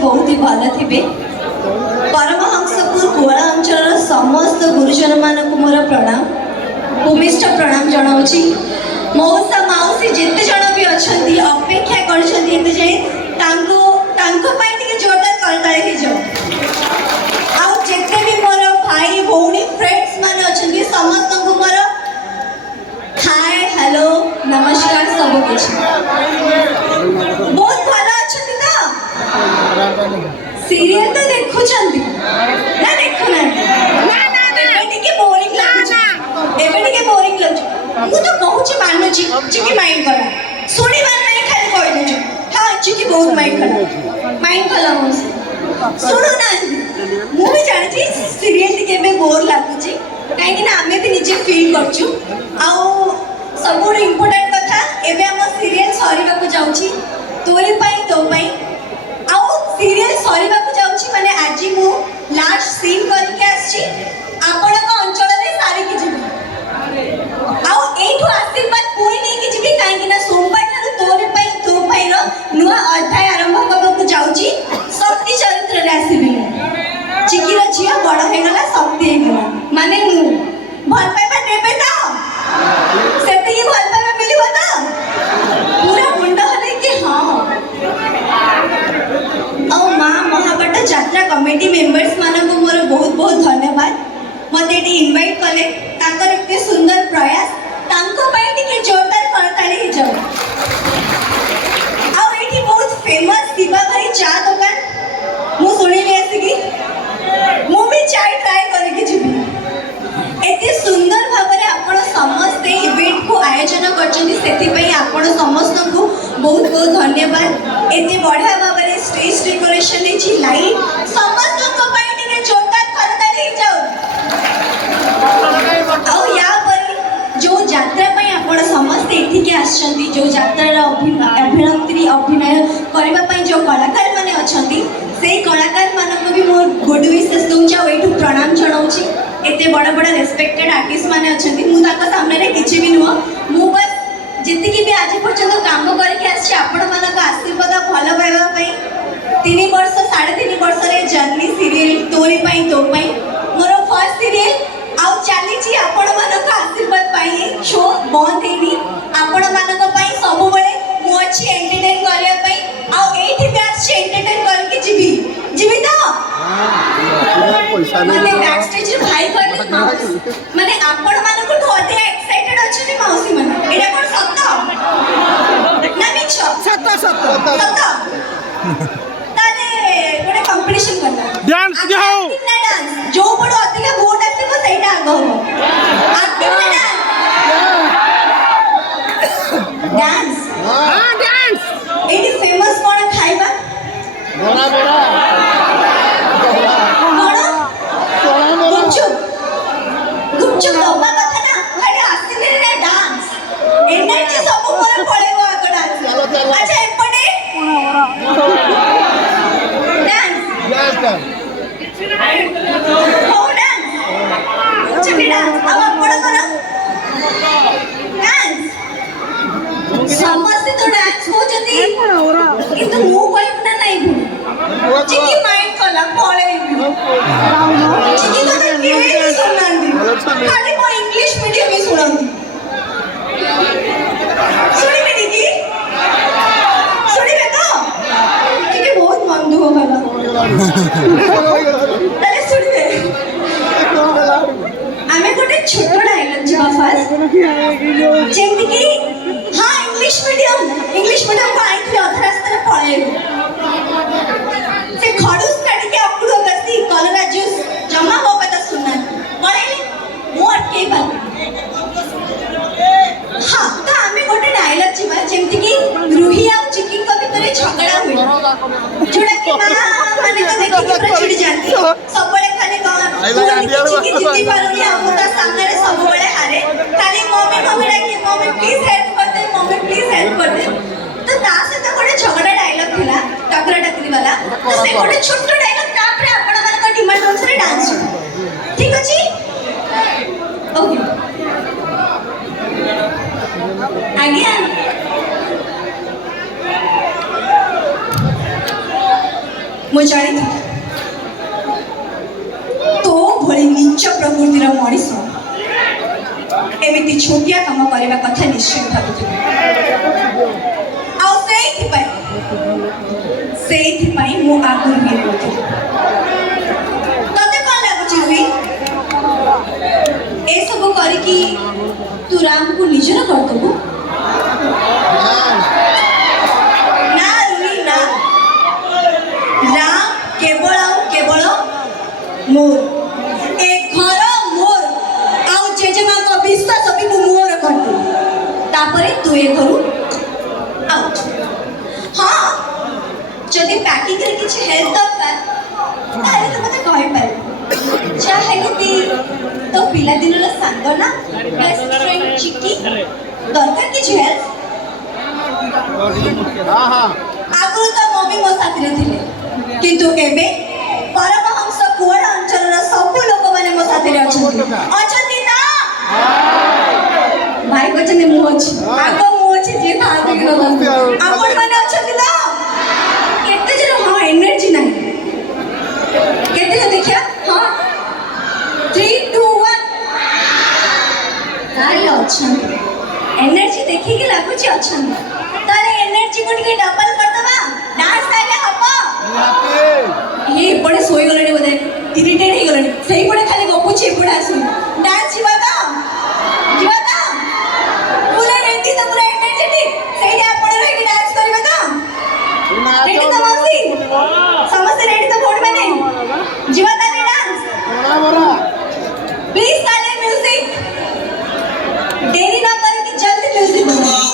बहुत ही भल थे परमहंसपुर कोला अंचल समस्त गुरुजन मानक मोर प्रणाम भूमिष्ठ प्रणाम जनाऊँगी मौसा मौसी जिते जन भी अच्छा अपेक्षा कर जोरदार करताली जिते भी मोर भाई भौणी फ्रेंड्स मान अच्छा समस्त को मोर हाय हेलो नमस्कार सब कुछ बहुत भल अच्छा सीरियल तो देखु ना देखु बोरिंग लगुच मु तो कहूँ मानुची चिकी माइंड कला शुणी नहीं खाली कह दूँ हाँ चिकी बहुत माइंड कला शुणु ना मुझे जानती सीरियल टी बोर लगुच कहीं आम भी निजे फिल कर सब इम्पोर्टाट कथा एबे हम सीरियल सरीबा को जाउची तोरी पाई तो पाई आउ सीरियल सरीबा को जाउची माने आज मु लास्ट सीन करके आछि आपण को अंचल रे सारी की जिबी आउ एठो आशीर्वाद पूरी नै की जिबी काहे कि ना सोमवार ठारू तोरी पाई तो पाई रो नुआ अध्याय आरंभ करबा को जाउची शक्ति चरित्र रे आसीबी चिकी रो झिया बड़ हे गला शक्ति हे गला माने मु भल पाइबा देबे त सेती की भल पाइबा मिलिबो त पूरा मुंडा हले कि हां औ मां महापट यात्रा कमिटी मेंबर्स मानक मोर बहुत बहुत धन्यवाद मते एटी इनवाइट कले ताकर एते सुंदर प्रयास तांको पई टिके जोरदार करताली हे जाऊ औ एटी बहुत फेमस शिवा भाई चा दुकान मु सुनिले आसी कि मु भी चाय ट्राई करे कि जिबी एते सुंदर भाबरे आपण समस्त इवेंट को आयोजन करछन्ती सेति पई आपण समस्त को बहुत बहुत धन्यवाद एते बढ़िया भाबरे स्टेज डेकोरेशन छि लाइट समस्त को पई टिके जोरदार करताली हे जाऊ औ या पर जो यात्रा पई आपण समस्त एठी के आछन्ती जो यात्रा अभिनेत्री अभिनय करबा पई जो कलाकार माने अछन्ती सेई कलाकार मानको भी मोर गुड विशेष दूचा एठू प्रणाम जणाउची एते बड़ा बड़ा रेस्पेक्टेड आर्टिस्ट माने अछन्ती मु ताका सामने रे किछि भी नुह मु बस जिति की भी आज पर्यंत काम करके आछि आपण मानक आशीर्वाद भलो पाइबा पई 3 वर्ष 3.5 वर्ष रे जर्नी सीरियल तोरी पई तो पई मोर फर्स्ट सीरियल आउ चाली छी आपण मानक आशीर्वाद पाई शो बंद हेनी आपण मानक पई सब बेले मु अछि एंटरटेन करिया पई आउ एठी भी आछि एंटरटेन करके जीवी तो माने बैक स्टेज रे भाई करले माने आपण मानको ठोते एक्साइटेड अछि मौसी माने एटा कोन सत्य ना मिछ सत्य ताले गोटे कंपटीशन करना डांस दिखाओ डांस जो बड़ अधिक वोट आसीबो सेटा आगो आक्टिव डांस हां डांस एटी फेमस कोन खाइबा बड़ा ଚିକି କଥା କେହି ଶୁଣୁନାହାନ୍ତି, ଖାଲି ମୋ ଇଂଲିଶ ମିଡିୟମ ହିଁ ଶୁଣନ୍ତି। ଶୁଣିବେ ଦିଦି, ଶୁଣିବେ ତ? ଟିକେ ବହୁତ ମନ ଦୁଃଖ କଲା। ତାହେଲେ ଶୁଣିବେ, ଆମେ ଗୋଟେ ଛୋଟ ଡାଇଲଗ ଯିବା ଫାଷ୍ଟ, ଯେମିତିକି ହଁ ଇଂଲିଶ ମିଡିୟମକୁ ଆଣିଥିଲି ଅଧା ରାସ୍ତାରେ ପଳେଇଲୁ। ସେ ଖଡୁସ କାଟିକି ଅକୁଳ ଗସି କଲରା ଜୁସ୍ ଜମା ମୋ କଥା ଶୁଣୁନାହାନ୍ତି, ପଳେଇଲେ। ମୁଁ ଅଟକେଇ ପାରିଲି। ହଁ ତ ଆମେ ଗୋଟେ ଡାଇଲଗ ଯିବା ଯେମିତିକି ରୁହି ଆଉ ଚିକିଙ୍କ ଭିତରେ ଝଗଡା ହୁଏ, ଯୋଉଟାକି ମା ମାନେ ତ ଦେଖିକି ପୁରା ଚିଡି ଯାଆନ୍ତି। ସବୁବେଳେ ଖାଲି ଚିକି ଜିତି ପାରୁନି ଆଉ ମୁଁ ତା ସାମ୍ନାରେ ସବୁବେଳେ ହାରେ, ଖାଲି ମମି ମମି ଡାକି ମମି ପ୍ଲିଜ ହେଲ୍ପ କରିଦେ, ମମି ପ୍ଲିଜ ହେଲ୍ପ କରିଦେ। ତ ତା ସହିତ ଗୋଟେ ଝଗଡା ଡାଇଲଗ ଥିଲା ଟକରା ଟକରି ବାଲା। ତ ସେ ଗୋଟେ ଛୋଟ ଡାଇଲଗ, ତାପରେ ଆପଣମାନଙ୍କ ଡିମାଣ୍ଡ ଅନୁସାରେ ଡାନ୍ସ ଯିବ, ଠିକ ଅଛି? ଓକେ ଆଜ୍ଞା। ମୁଁ ଜାଣିଥିଲି ତୋ ଭଳି ନିଚ ପ୍ରକୃତିର ମଣିଷ ଏମିତି ଛୋଟିଆ କାମ କରିବା କଥା ନିଶ୍ଚୟ ଭାବୁଥିଲି, ଆଉ ସେଇଥିପାଇଁ ମୁଁ ଆଗରୁ ବି ରହୁଥିଲି। ତତେ କଣ ଲାଗୁଛି ରୁହି, ଏସବୁ କରିକି ତୁ ରାମକୁ ନିଜର କରିଦେବୁ? ନା ରୁହି ନା, ରାମ କେବଳ ଆଉ କେବଳ ମୋର, ଏ ଘର ମୋର, ଆଉ ଜେଜେମାଙ୍କ ବିଶ୍ୱାସ ବି ମୁଁ ମୋର କରିଦେବି। ତାପରେ ତୁ ଏ ଘରୁ ଆଉଟ୍। ହଁ ଯଦି ପ୍ୟାକିଂରେ କିଛି ହେଲ୍ପ ଦରକାର ତାହେଲେ ତୁ ମୋତେ କହିପାରିବୁ। ଚାହେଲେ ତୋ ପିଲାଦିନର ସାଙ୍ଗ ନା ବେଷ୍ଟ ଫ୍ରେଣ୍ଡ ଚିକି, ଦରକାର କିଛି ହେଲ୍ପ? ଆଗରୁ ତ ମମି ମୋ ସାଥିରେ ଥିଲେ, କିନ୍ତୁ ଏବେ ପରମହଂସ କୁଆଡ ଅଞ୍ଚଳର ସବୁ ଲୋକମାନେ ମୋ ସାଥିରେ ଅଛନ୍ତି ନା? ଭାଇ କହୁଛନ୍ତି ମୁଁ ଅଛି, ଆଗ ମୁଁ ଅଛି, ଯିଏ ଥାଆନ୍ତି କି ନଥାନ୍ତି ଆପଣ ମାନେ ଅଛନ୍ତି ତ? କେତେ ଜଣ ହଁ ଏନର୍ଜି ନାହିଁ, କେତେ ଜଣ ଦେଖିବା? ହଁ 3, 2, 1 ତାହେଲେ ଅଛନ୍ତି, ଏନର୍ଜି ଦେଖିକି ଲାଗୁଛି ଅଛନ୍ତି। ତାହେଲେ ଏନର୍ଜିକୁ ଟିକେ ଡବଲ କରିଦବା, ଡାନ୍ସ ତାହେଲେ ହବ। ଇଏ ଏପଟେ ଶୋଇଗଲେଣି ବୋଧେ, ଇରିଟେଟ୍ ହେଇଗଲେଣି, ସେଇପଟେ ଖାଲି ଗପୁଛି ଏପଟେ ଆସୁନି। ଡାନ୍ସ ଯିବା ତ? ଯିବା ତ? ପୁରା ରେଡି ତ, ପୁରା ଏନର୍ଜେଟିକ୍? ସେଇଠି ଆପଣ ରହିକି ଡାନ୍ସ କରିବେ ତ? ରେଡି ତ ମାଉସୀ? ସମସ୍ତେ ରେଡି ତ ଭଉଣୀ ମାନେ? ଯିବା ତାହେଲେ ଡାନ୍ସ? ପ୍ଲିଜ ତାହେଲେ ମ୍ୟୁଜିକ, ଡେରି ନ କରିକି ଜଲ୍ଦି ମ୍ୟୁଜିକ ବଜାओ।